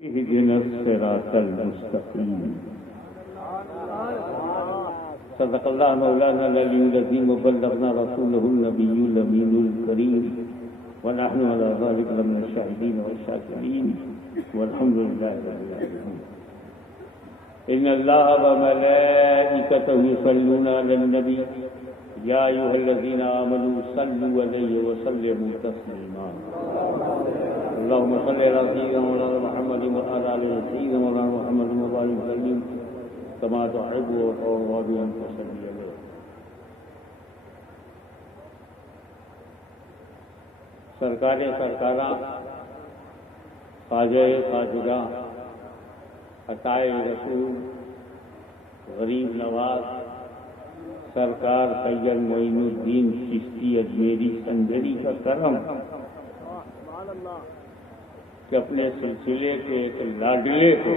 اهدنا الصراط المستقيم. صدق الله مولانا العلي العظيم وبلغنا رسوله النبي الأمين الكريم ونحن على ذلك من الشاهدين والشاكرين والحمد لله رب العالمين. إن الله وملائكته يصلون على النبي يا أيها الذين آمنوا صلوا عليه وسلموا تسليما. اللهم صل على سيدنا مولانا محمد وعلى آل سيدنا مولانا محمد وبارك وسلم كما تحب وترضى أن تصلي عليه. سرکار سرکاراں، خواجہ خواجگاں، عطائے رسول، غریب نواز سرکار سید معین الدین چشتی اجمیری سنجری کا کرم کہ اپنے سلسلے کے ایک لاڈلے کو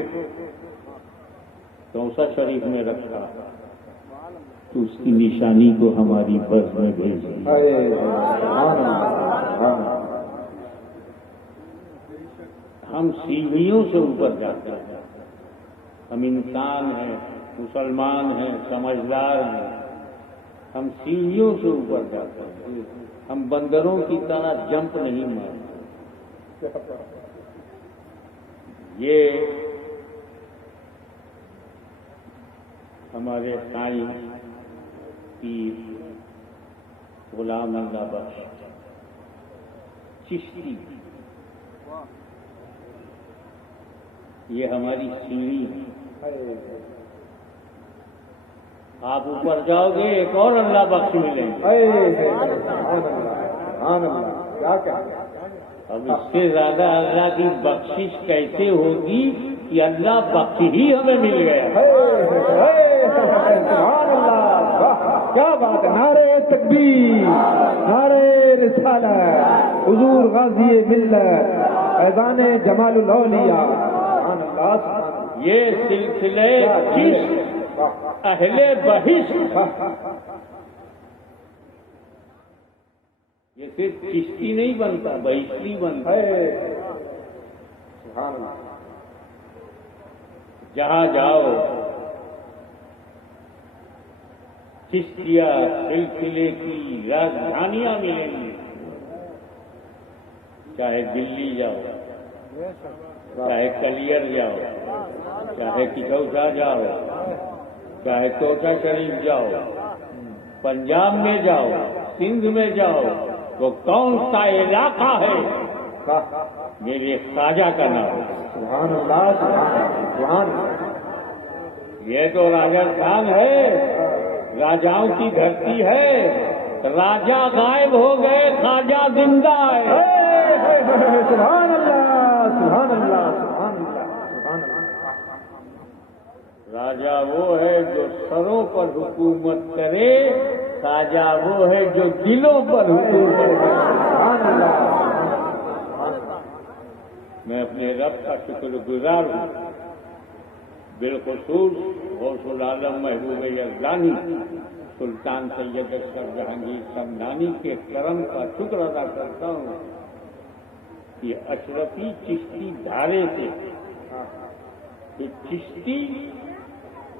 توسا شریف میں رکھا تو اس کی نشانی کو ہماری بس میں بھیج دی. ہم سیڑھیوں سے اوپر جاتے ہیں. ہم انسان ہیں، مسلمان ہیں، سمجھدار ہیں. ہم سیڑھیوں سے اوپر جاتے ہیں. ہم بندروں کی طرح جمپ نہیں مارتے. یہ ہمارے سائیں پیر غلام اللہ بخش چشتی، یہ ہماری سیڑھی ہے. آپ اوپر جاؤ گے ایک اور اللہ بخش ملیں گے. اب اس سے زیادہ اللہ کی بخشش کیسے ہوگی کہ اللہ بخش ہی ہمیں مل گیا. کیا بات ہے! نعرہ تکبیر، نعرہ رسالت، حضور غازی ملت، فیضان جمال الاولیاء. یہ سلسلے چشت اہل بہشت، یہ صرف چشتی نہیں بنتا، بہشتی بنتا ہے. جہاں جاؤ چشتیہ سلسلے کی راجدھانیاں ملیں گی. چاہے دلی جاؤ، چاہے کلیر جاؤ، چاہے کچوچا جاؤ، چاہے توشا شریف جاؤ، پنجاب میں جاؤ، سندھ میں جاؤ، تو کون سا علاقہ ہے میرے خواجہ کا نام؟ سبحان اللہ، سبحان اللہ. یہ تو راجستھان ہے، راجاؤں کی دھرتی ہے. راجا غائب ہو گئے، خواجہ زندہ ہے. سبحان اللہ، سبحان اللہ، سبحان اللہ، سبحان اللہ. راجا وہ ہے جو سروں پر حکومت کرے، خواجہ وہ ہے جو دلوں پر حکومت کرے. سبحان اللہ. میں اپنے رب کا شکر گزار ہوں، بالخصوص غوث العالم محبوب یزدانی سلطان سید اکبر جہانگیر سمدانی کے کرم کا شکر ادا کرتا ہوں کہ اشرفی چشتی دھارے سے چشتی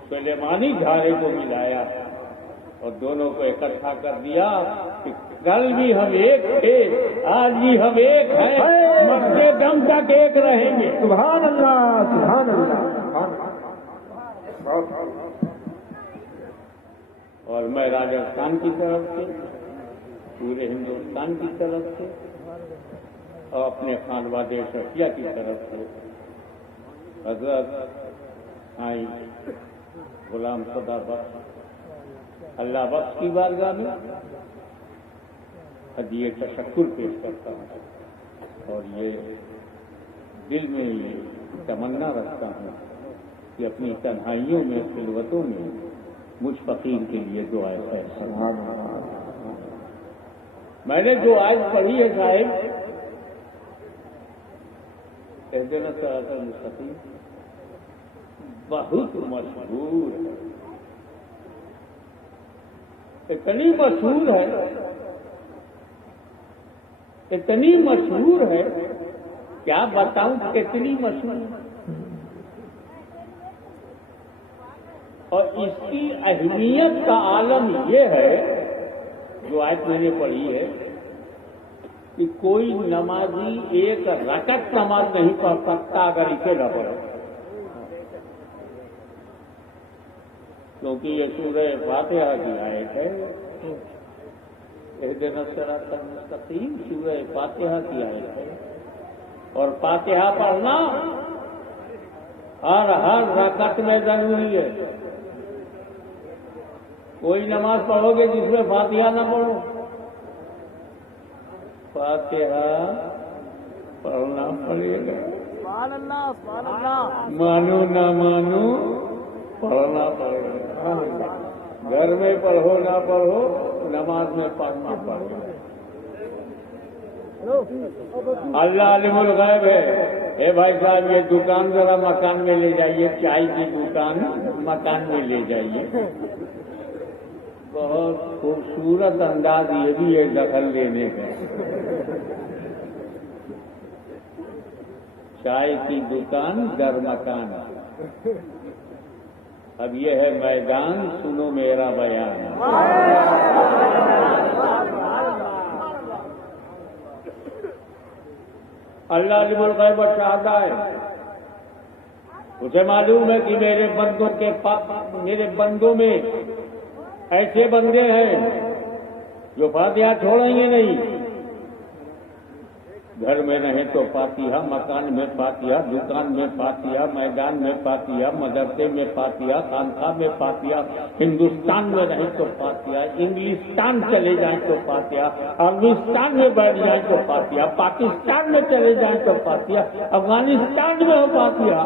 سلیمانی دھارے کو ملایا اور دونوں کو اکٹھا کر دیا کہ کل بھی ہم ایک تھے، آج بھی ہم ایک ہیں، مرتے دم تک ایک رہیں گے. سبحان اللہ، سبحان اللہ. اور میں راجستھان کی طرف سے، پورے ہندوستان کی طرف سے اور اپنے خانواد شفیہ کی طرف سے حضرت سائیں غلام خدا بخش اللہ بخش کی بارگاہ میں ہدیہ تشکر پیش کرتا ہوں اور یہ دل میں یہ تمنا رکھتا ہوں کہ اپنی تنہائیوں میں، خلوتوں میں مجھ فقیر کے لیے دعائیں خیر. میں نے جو آج پڑھی ہے صاحب، اہدنا الصراط المستقیم، بہت مشہور ہے. اتنی مشہور ہے اتنی مشہور ہے، کیا بتاؤں کتنی مشہور ہے، اور اس کی اہمیت کا عالم یہ ہے، جو آیت میں نے پڑھی ہے کہ کوئی نمازی ایک رکعت نماز نہیں پڑھ سکتا اگر اسے نہ پڑھے، کیونکہ یہ سورہ فاتحہ کی آیت ہے، اہدنا الصراط المستقیم سورہ فاتحہ کی آیت ہے، اور فاتحہ پڑھنا ہر رکعت میں ضروری ہے۔ کوئی نماز پڑھو گے جس میں فاتحہ نہ پڑھو، فاتحہ پڑھنا پڑے گا، سبحان اللہ سبحان اللہ، مانو نہ مانو پڑھنا پڑے گا، گھر میں پڑھو نہ پڑھو نماز میں پڑھنا پڑے گا۔ اللہ عالم الغیب ہے۔ اے بھائی صاحب یہ دکان ذرا مکان میں لے جائیے، چائے کی دکان مکان میں لے جائیے، بہت خوبصورت انداز یہ بھی ہے دخل لینے کا۔ چائے کی دکان در مکان، اب یہ ہے میدان، سنو میرا بیان۔ اللہ عالم الغیب شاہدہ ہے، اسے معلوم ہے کہ میرے بندوں میں ایسے بندے ہیں جو فاتحہ چھوڑیں گے نہیں، گھر میں رہیں تو فاتحہ، مکان میں فاتحہ، دکان میں فاتحہ، میدان میں فاتحہ، مدرسے میں فاتحہ، خانقاہ میں فاتحہ، ہندوستان میں رہیں تو فاتحہ، انگلستان چلے جائیں تو فاتحہ، افغانستان میں بیٹھ جائیں تو فاتحہ، پاکستان میں چلے جائیں تو فاتحہ، افغانستان میں ہو فاتحہ،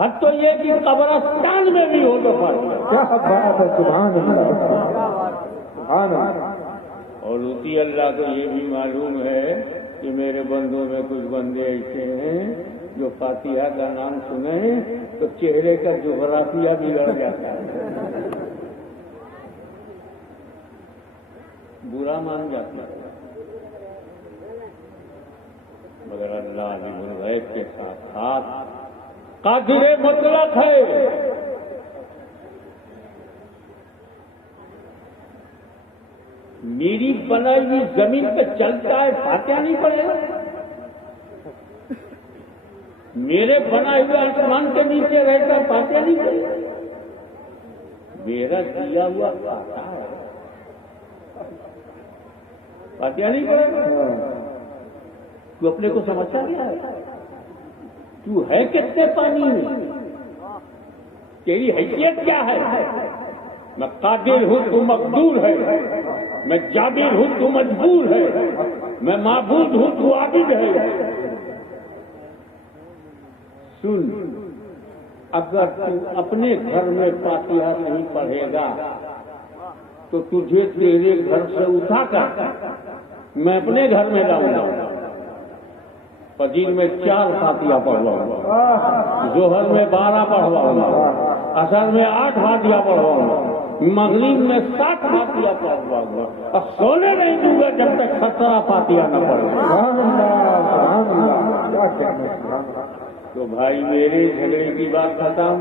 حتی تو یہ کہ قبرستان میں بھی ہو تو فاتحہ۔ کیا بات ہے، سبحان اللہ سبحان اللہ۔ اور اسی اللہ کو یہ بھی معلوم ہے کہ میرے بندوں میں کچھ بندے ایسے ہیں جو فاتحہ کا نام سنیں تو چہرے کا جغرافیہ بگڑ جاتا ہے، برا مان جاتا ہے، مگر اللہ عالم الغیب کے ساتھ ساتھ قادر مطلق ہے۔ میری بنائی ہوئی زمین پہ چلتا ہے، فاتحہ نہیں پڑے گا؟ میرے بنائے ہوئے آسمان کے نیچے رہتا ہے، فاتحہ نہیں پڑے گا؟ میرا کیا ہوا کھاتا ہے، فاتحہ نہیں پڑے گا؟ تو اپنے کو سمجھتا کیا ہے؟ تو ہے کتنے پانی میں؟ تیری حیثیت کیا ہے؟ میں قادر ہوں تو مقدور ہے، میں جابر ہوں تو مجبور ہے، میں معبود ہوں تو عابد ہے۔ سن، اگر تو اپنے گھر میں فاتحہ نہیں پڑھے گا تو تجھے تیرے گھر سے اٹھا کر میں اپنے گھر میں لاؤں گا۔ فجر میں 4 فاتحہ پڑھواؤں گا، ظہر میں 12 پڑھواؤں گا، عصر میں 8 فاتحہ پڑھواؤں گا، مغرب میں 7 فاتحہ پڑھواؤں گا، اور سونے نہیں دوں گا جب تک 17 فاتحہ نہ پڑھے۔ تو بھائی میرے جھگڑے کی بات ختم،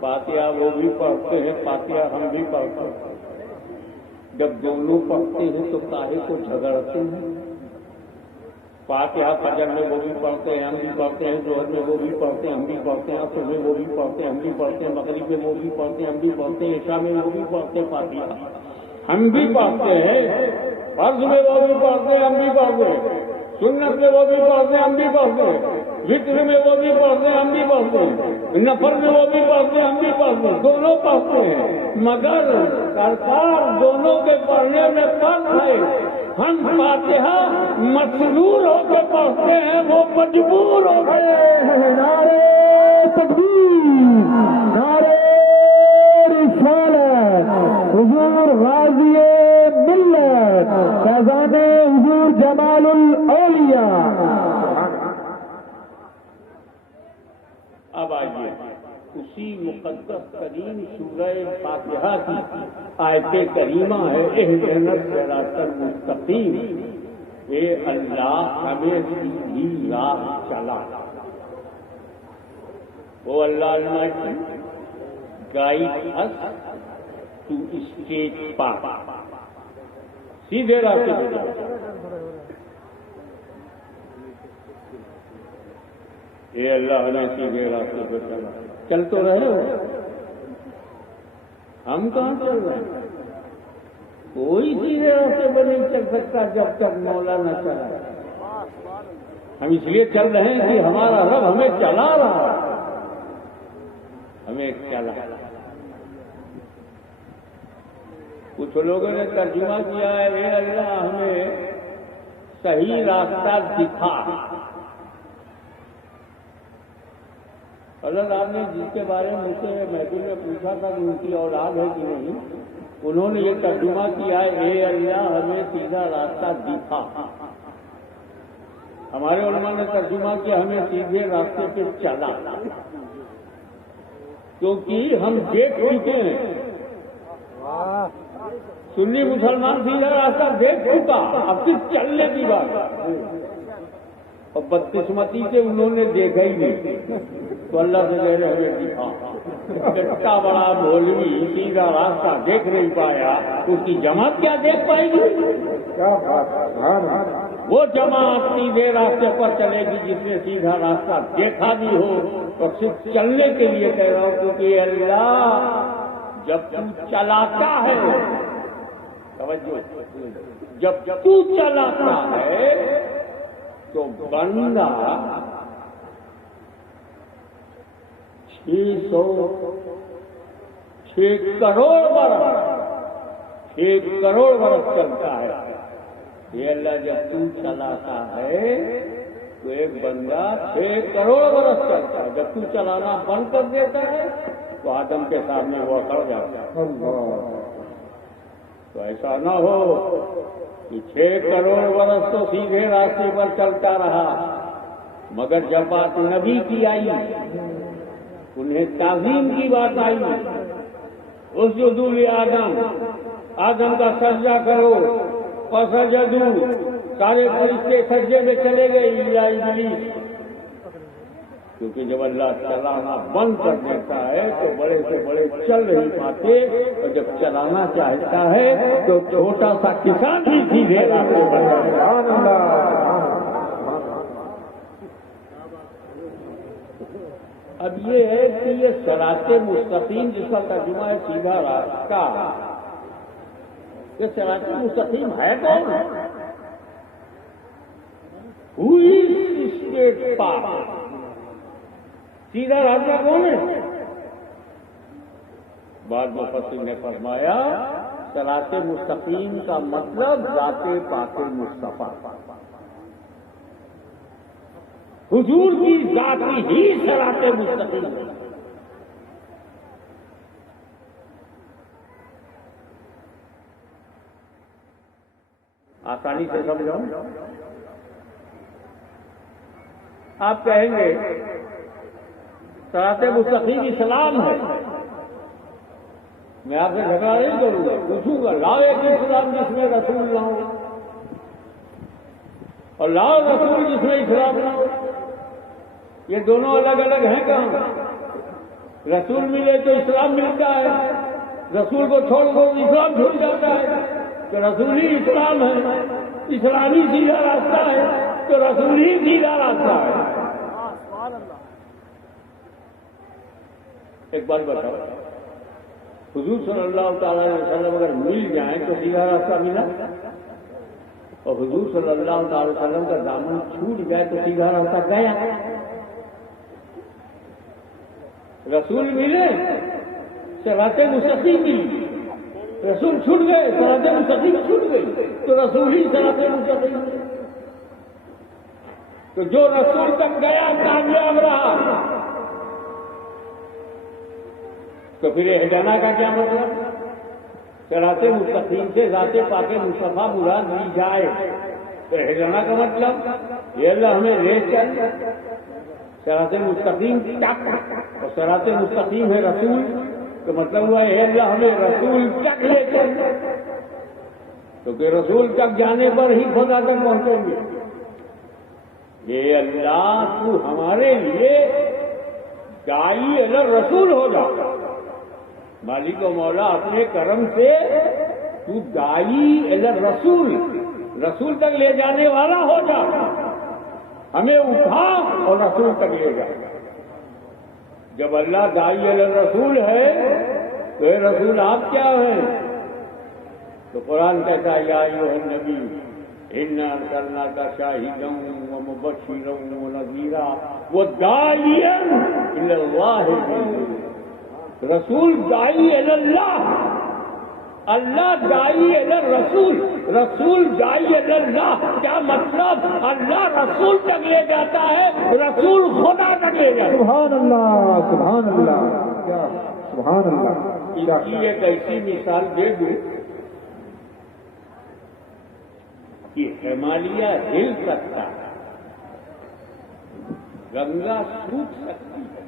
فاتحہ وہ بھی پڑھتے ہیں، فاتحہ ہم بھی پڑھتے ہیں، جب دونوں پڑھتے ہیں تو کاہے کو جھگڑتے ہیں؟ فاتحہ فجر میں وہ بھی پڑھتے ہیں، ہم بھی پڑھتے ہیں، ظہر میں وہ بھی پڑھتے ہیں، ہم بھی پڑھتے ہیں، عصر میں وہ بھی پڑھتے ہیں، ہم بھی پڑھتے ہیں، مغرب میں وہ بھی پڑھتے ہیں، ہم بھی پڑھتے ہیں، عشاء میں وہ بھی پڑھتے ہیں، فاتحہ ہم بھی پڑھتے ہیں، فرض میں وہ بھی پڑھتے ہیں، ہم بھی پڑھتے ہیں، سنت میں وہ بھی پڑھتے ہیں، ہم بھی پڑھتے ہیں، وتر میں وہ بھی پڑھتے ہیں، ہم بھی پڑھتے ہیں، نفل میں وہ بھی پڑھتے ہیں، ہم بھی پڑھتے ہیں، دونوں پڑھتے ہیں، مگر سرکار دونوں کے پڑھنے میں فرق ہے۔ ہم فاتحہ مسرور ہو کے پڑھتے ہیں، وہ مجبور ہو گئے۔ نعرے تکبیر، نعرے رسالت، حضور غازی ملت، فیضان حضور جمال الاولیاء۔ اب آئیے اسی مقدس ترین سورہ فاتحہ کی آیت کریمہ ہے اہدنا الصراط المستقیم، اے اللہ ہمیں سیدھی راہ چلا. او اللہ Almighty, guide us to straight path. سیدھے راستے پہ چلا. اے اللہ ہمیں سیدھے راستے پہ چلا. چل تو رہے ہو, ہم کہاں چل رہے ہیں؟ کوئی سیدھے راستے پر نہیں چل سکتا جب تک مولا نہ چلا. ہم اس لیے چل رہے ہیں کہ ہمارا رب ہمیں چلا رہا ہے, ہمیں چلا. کچھ لوگوں نے ترجمہ کیا ہے اے اللہ ہمیں صحیح راستہ دکھا. اللہ آپ نے جس کے بارے میں مجھ سے محفل میں پوچھا تھا کہ ان کی اولاد ہے کہ نہیں, انہوں نے یہ ترجمہ کیا اے اللہ ہمیں سیدھا راستہ دکھا. ہمارے علماء نے ترجمہ کیا ہمیں سیدھے راستے پہ چلا, کیونکہ ہم دیکھ چکے ہیں. سنی مسلمان سیدھا راستہ دیکھ چکا, اب صرف چلنے کی بات. اور بدقسمتی سے انہوں نے دیکھا ہی نہیں, تو اللہ سے کہہ رہے ہمیں دکھا. اتنا بڑا مولوی سیدھا راستہ دیکھ نہیں پایا, اس کی جماعت کیا دیکھ پائے گی؟ وہ جماعت سیدھے راستے پر چلے گی جس نے سیدھا راستہ دیکھا بھی ہو, اور صرف چلنے کے لیے کہہ رہا ہوں کیونکہ اللہ جب تو چلاتا ہے, جب تو چلاتا ہے تو بندہ 6 کروڑ برس چلتا ہے. یہ اللہ جب تو چلاتا ہے تو ایک بندہ 6 کروڑ برس چلتا ہے. جب تو چلانا بند کر دیتا ہے تو آدم کے سامنے وہ اکڑ جاتا ہے. تو ایسا نہ ہو کہ 6 کروڑ برس تو سیدھے راستے پر چلتا رہا, مگر جب بات نبی کی آئی, انہیں تعظیم کی بات آئی, اسجدوا لآدم, آدم کا سجدہ کرو, فسجدوا, سارے فرشتے سجدے میں چلے گئے الا ابلیس. کیونکہ جب اللہ چلانا بند کر دیتا ہے تو بڑے سے بڑے چل نہیں پاتے, اور جب چلانا چاہتا ہے تو چھوٹا سا کسان بھی سیدھے راستے پر چلتا ہے. اب یہ ہے کہ یہ صراط مستقیم جس کا ترجمہ ہے سیدھا راستہ, یہ صراط مستقیم ہے کون؟ ہوئی اسٹیٹ پاس, سیدھا راستہ کون ہے؟ بعد مفسر نے فرمایا صراط مستقیم کا مطلب ذات پاک مصطفیٰ, حضور کی ذات ہی صراط مستقیم ہے. آسانی سے سمجھاؤں, آپ کہیں گے صراط مستقیم اسلام ہے. میں آپ سے جھگڑا نہیں کروں گا, پوچھوں گا لاؤ ایک اسلام جس میں رسول نہ ہو, اور لاؤ رسول جس میں اسلام نہ ہو. یہ دونوں الگ الگ ہیں کہاں؟ رسول ملے تو اسلام ملتا ہے, رسول کو چھوڑ دو اسلام چھوڑ جاتا ہے. تو رسول ہی اسلام ہے, اسلامی سیدھا راستہ ہے تو رسول ہی سیدھا راستہ ہے. ایک بات بتاؤ, حضور صلی اللہ تعالی علیہ وسلم اگر مل جائیں تو سیدھا راستہ ملا, اور حضور صلی اللہ تعالی وسلم کا دامن چھوٹ گیا تو سیدھا راستہ گیا. رسول ملے صراط مستقیم ملی, رسول چھوٹ گئے صراط مستقیم چھوٹ گئی, تو رسول ہی صراط مستقیم. تو جو رسول تک گیا کامیاب رہا, تو پھر اہدنا کا کیا مطلب؟ صراط مستقیم سے ذات پاک مصطفیٰ مراد لی جائے تو اہدنا کا مطلب یہ اللہ ہمیں لے چل صراط مستقیم تک, اور صراط مستقیم ہے رسول, تو مطلب ہوا ہے اللہ ہمیں رسول تک لے چل. تو کہ رسول تک جانے پر ہی خدا تک پہنچیں گے. یہ اللہ تو ہمارے لیے داعی رسول ہو جا. مالک و مولا اپنے کرم سے تو داعی رسول رسول تک لے جانے والا ہو جا. ہمیں اٹھا اور رسول تک لے جا. جب اللہ داعی رسول ہے تو اے رسول آپ کیا ہیں؟ تو قرآن کہتا ہے یا ایھا النبی انا ارسلناک شاہدا ومبشرا ونذیرا وداعیا الی اللہ بإذنہ. رسول داعی اللہ، اللہ داعی رسول، رسول داعی اللہ. کیا مطلب؟ اللہ رسول تک لے جاتا ہے، رسول خدا تک لے جاتا ہے. سبحان اللہ سبحان اللہ کیا سبحان اللہ. اس کی ایک ایسی مثال دے دوں کہ ہمالیہ ہل سکتا ہے، گنگا سوکھ سکتی ہے،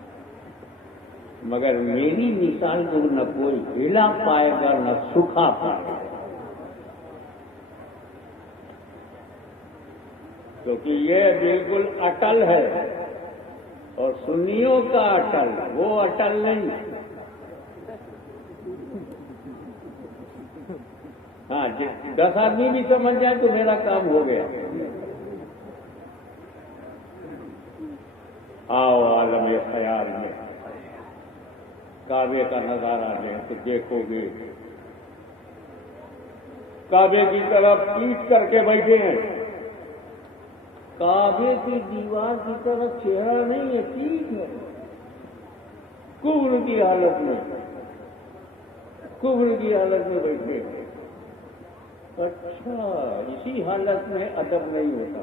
مگر میری مثال کو نہ کوئی ہلا پائے گا نہ سکھا پائے گا. کیونکہ یہ بالکل اٹل ہے اور سنیوں کا اٹل، وہ اٹل نہیں. ہاں 10 آدمی بھی سمجھ جائے تو میرا کام ہو گیا. آؤ عالم خیال میں کعبے کا نظارہ لیں تو دیکھو گے کعبے کی طرف پیٹ کر کے بیٹھے ہیں. کعبے کی دیوار کی طرف چہرہ نہیں ہے، پیٹ ہے. کفر کی حالت میں، کفر کی حالت میں بیٹھے ہیں. اچھا، اسی حالت میں ادب نہیں ہوتا.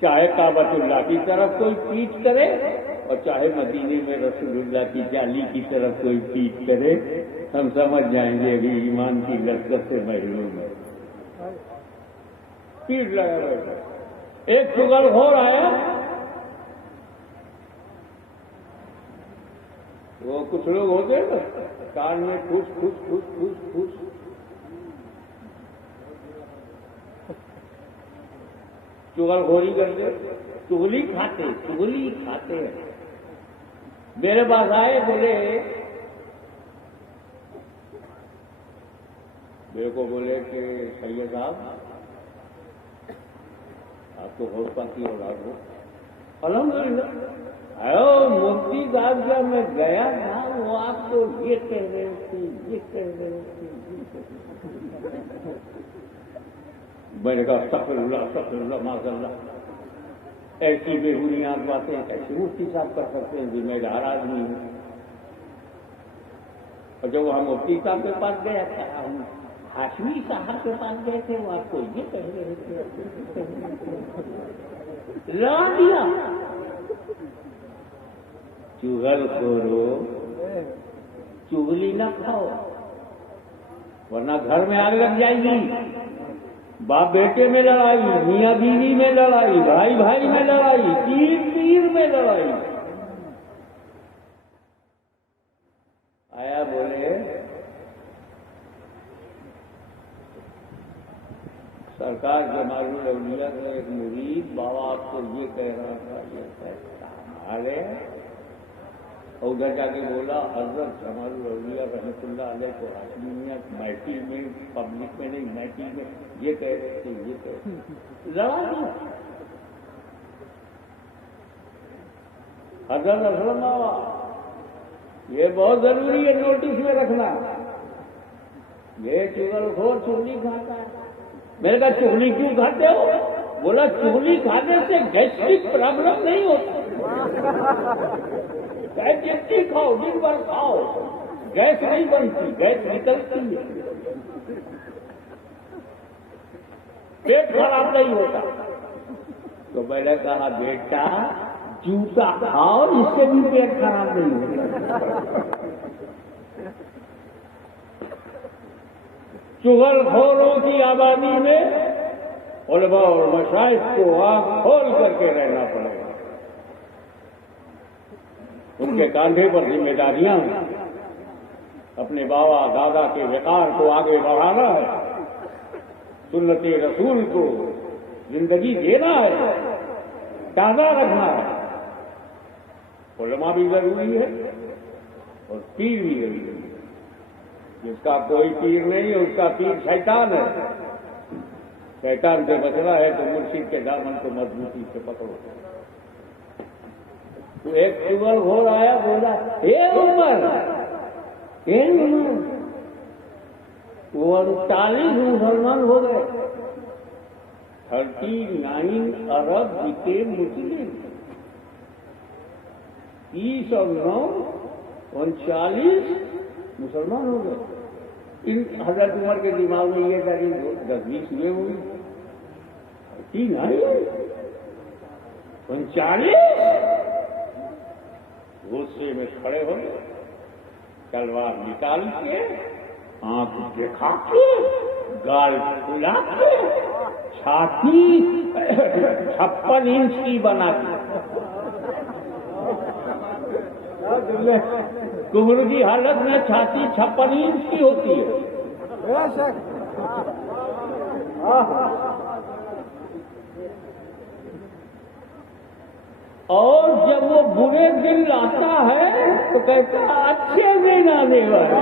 چاہے کعبۃ اللہ کی طرف کوئی پیٹ کرے اور چاہے مدینے میں رسول اللہ کی جالی کی طرف کوئی پیٹ کرے، ہم سمجھ جائیں گے ابھی ایمان کی لذت سے محروم ہے. پیٹ لگا بیٹھا. ایک چغل خور آیا، وہ کچھ لوگ ہوتے ہیں نا کان میں پھوس پھوس پھوس پھوس پھوس، چغل خوری کرتے، چغلی کھاتے ہیں. میرے پاس آئے، بولے میرے کو بولے کہ سید صاحب آپ تو غوث پاک کی اولاد ہو. الحمدللہ. مفتی صاحب جب میں گیا تھا وہ آپ کو یہ کہہ رہے تھے، یہ کہہ رہے تھے. میں نے کہا استغفر اللہ معاذ اللہ. ایسی بے بنیاد باتیں کیسے مفتی صاحب کر سکتے ہیں؟ ذمہ دار آدمی ہے. اور جب ہم مفتی صاحب کے پاس گیا تھا، ہم ہاشمی صاحب کے پاس گئے تھے، وہ آپ کو یہ کہہ رہے تھے، لا دیا. چغل خورو، چغلی نہ کھاؤ ورنہ گھر میں آگ لگ جائے گی. باپ بیٹے میں لڑائی، میاں بیوی میں لڑائی، بھائی بھائی میں لڑائی، پیر میں لڑائی. آیا بولے سرکار جمال الاولیاء کا ایک مرید بابا آپ کو یہ کہہ رہا تھا، یہ کہتا ارے. ادھر جا کے بولا حضرت جمال الاولیاء رحمۃ اللہ علیہ کو حاشمیت محفل میں، پبلک میں نہیں، محفل میں یہ کہہ رہے تھے، یہ کہہ رہے تھے. لڑا دیا. حضرت اسلم بابا یہ بہت ضروری ہے نوٹس میں رکھنا. یہ چغل خور چغلی کھاتا ہے. میں نے کہا چغلی کیوں کھاتے ہو؟ بولا چغلی کھانے سے گیسٹرک پرابلم نہیں ہوتا. جتنی کھاؤ، دن بھر کھاؤ، گیس نہیں بنتی، گیس نکلتی ہے، پیٹ خراب نہیں ہوتا. تو میں نے کہا بیٹا جوتا کھاؤ، اس سے بھی پیٹ خراب نہیں ہوتا. چغل خوروں کی آبادی میں علماء اور مشائخ کو آنکھ کھول کر کے رہنا پڑے گا. ان کے کاندھے پر ذمہ داریاں ہیں. اپنے بابا دادا کے وقار کو آگے بڑھانا ہے، سنت رسول کو زندگی دینا ہے، تازہ رکھنا ہے۔ علماء بھی ضروری ہے اور پیر بھی ضروری ہے۔ جس کا کوئی پیر نہیں ہے اس کا پیر شیطان ہے۔ شیطان سے بچنا ہے تو مرشد کے دامن کو مضبوطی سے پکڑو۔ تو ایک عمر گھوڑ آیا، بولا اے عمر، اے عمر، وہ 40 مسلمان ہو گئے، 39 ارب بکے مسلم، 30 اور 9 39 مسلمان ہو گئے۔ ان حضرت عمر کے دماغ میں یہ تھا کہ 10-20 ہوئے ہوئی، 39 غصے میں کھڑے ہو گئے، تلوار نکال کے، آنکھ دکھا کے، گال کھلا کے، چھاتی 56 انچ کی بنا دی۔ کفر کی حالت میں چھاتی 56 انچ کی ہوتی ہے۔ اور جب وہ برے دن آتا ہے تو کہتا ہے اچھے دن آنے والے۔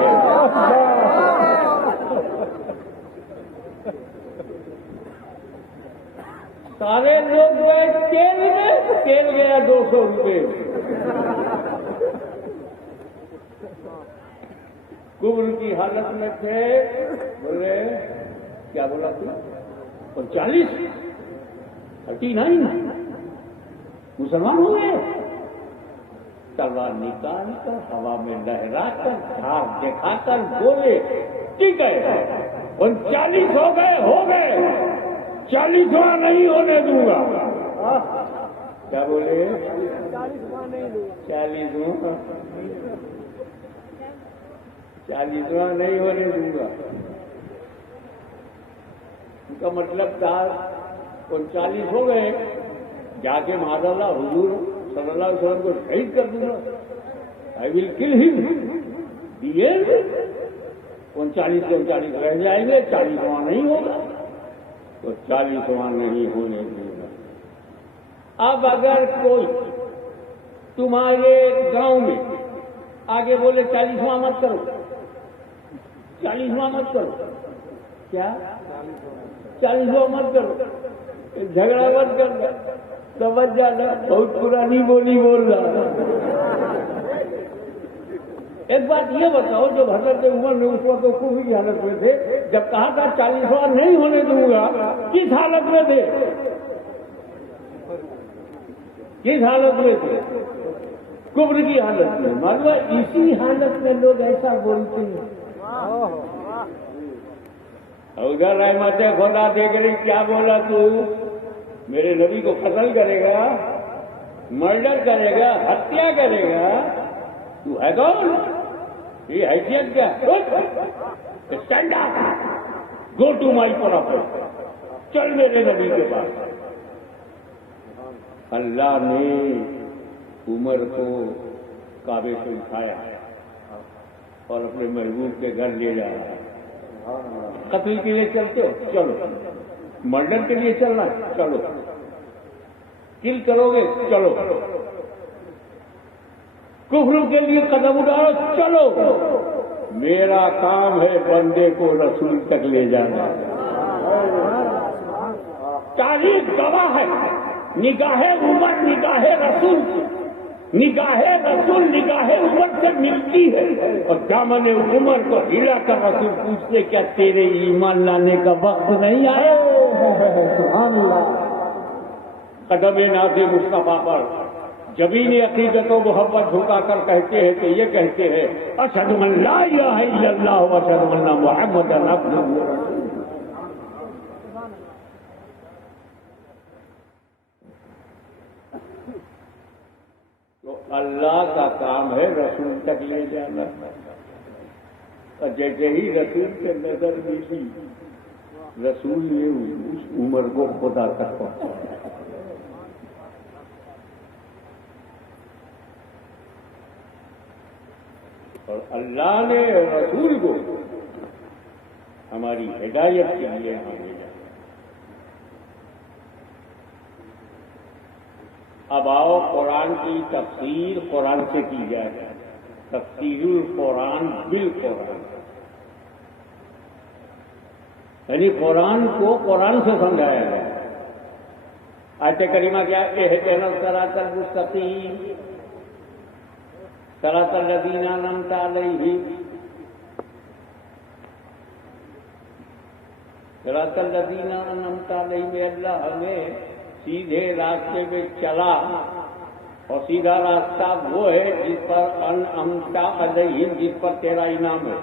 سارے لوگ گئے تیل میں، تیل گیا 200 روپے۔ کفر کی حالت میں تھے، بولے کیا بولا تھا؟ 39 مسلمان ہوئے۔ تلوار نکال کر ہوا میں لہرا کر دھار دکھا کر بولے ٹھیک ہے 39 ہو گئے 40واں نہیں ہونے دوں گا۔ کیا بولے؟ 40واں نہیں ہونے دوں گا۔ ان کا مطلب تھا 39 ہو گئے، جا کے معاذ اللہ حضور صلی اللہ علیہ وسلم کو شہید کر دوں گا، آئی ول کل ہم۔ 39 رہ جائیں گے، 40واں نہیں ہوگا، تو 40واں نہیں ہونے دوں گا۔ اب اگر کوئی تمہارے گاؤں میں آگے بولے 40واں مت کرو، 40واں مت کرو، کیا 40واں مت کرو، جھگڑا مت کرنا، سمجھ جانا بہت پرانی بولی بول رہا۔ ایک بات یہ بتاؤ، جب حضرت عمر نے اس وقت کفر کی حالت میں تھے، جب کہا تھا 40واں نہیں ہونے دوں گا، کس حالت میں تھے؟ کس حالت میں تھے؟ کفر کی حالت میں۔ معلوم اسی حالت میں لوگ ایسا بولتے ہیں۔ ادھر رحمت خدا دیکھ رہی، کیا بولا تو؟ میرے نبی کو قتل کرے گا، مرڈر کرے گا، ہتیا کرے گا، تو ہے کون؟ یہ حیثیت کیا؟ Stand up, go to my property, چل میرے نبی کے پاس۔ اللہ نے عمر کو کعبے سے اٹھایا اور اپنے محبوب کے گھر لے جا رہا ہے۔ قتل کے لیے چلتے ہو؟ چلو۔ مرڈر کے لیے چلنا ہے؟ چلو۔ کل کرو گے؟ چلو۔ کفر کے لیے قدم اٹھاؤ؟ چلو۔ میرا کام ہے بندے کو رسول تک لے جانا۔ تاریخ گواہ ہے، نگاہ عمر نگاہ رسول، نگاہ رسول نگاہ عمر سے ملتی ہے، اور دامن عمر کو ہلا کر رسول پوچھتے کیا تیرے ایمان لانے کا وقت نہیں آیا؟ سبحان اللہ۔ قدم ناز مصطفیٰ پر جبین عقیدت و محبت جھکا کر کہتے ہیں کہ یہ کہتے ہیں اشہد ان لا الہ الا اللہ و اشہد ان محمدا عبدہ و رسولہ۔ تو اللہ کا کام ہے رسول تک لے جانا، اور جیسے ہی رسول کے نظر ملی، رسول نے اس عمر کو خدا تک پہنچایا۔ اور اللہ نے رسول کو ہماری ہدایت کے لیے یہاں بھیجا۔ اب آؤ قرآن کی تفسیر قرآن سے کی جائے، تفسیر القرآن بالقرآن، یعنی قرآن کو قرآن سے سمجھایا گیا۔ آیت کریمہ کیا اہدنا الصراط المستقیم صراط الذین انعمت علیہم صراط الذین انعمت علیہم، اللہ ہمیں سیدھے راستے میں چلا، اور سیدھا راستہ وہ ہے جس پر انعمت علیہم، جس پر تیرا انعام ہے۔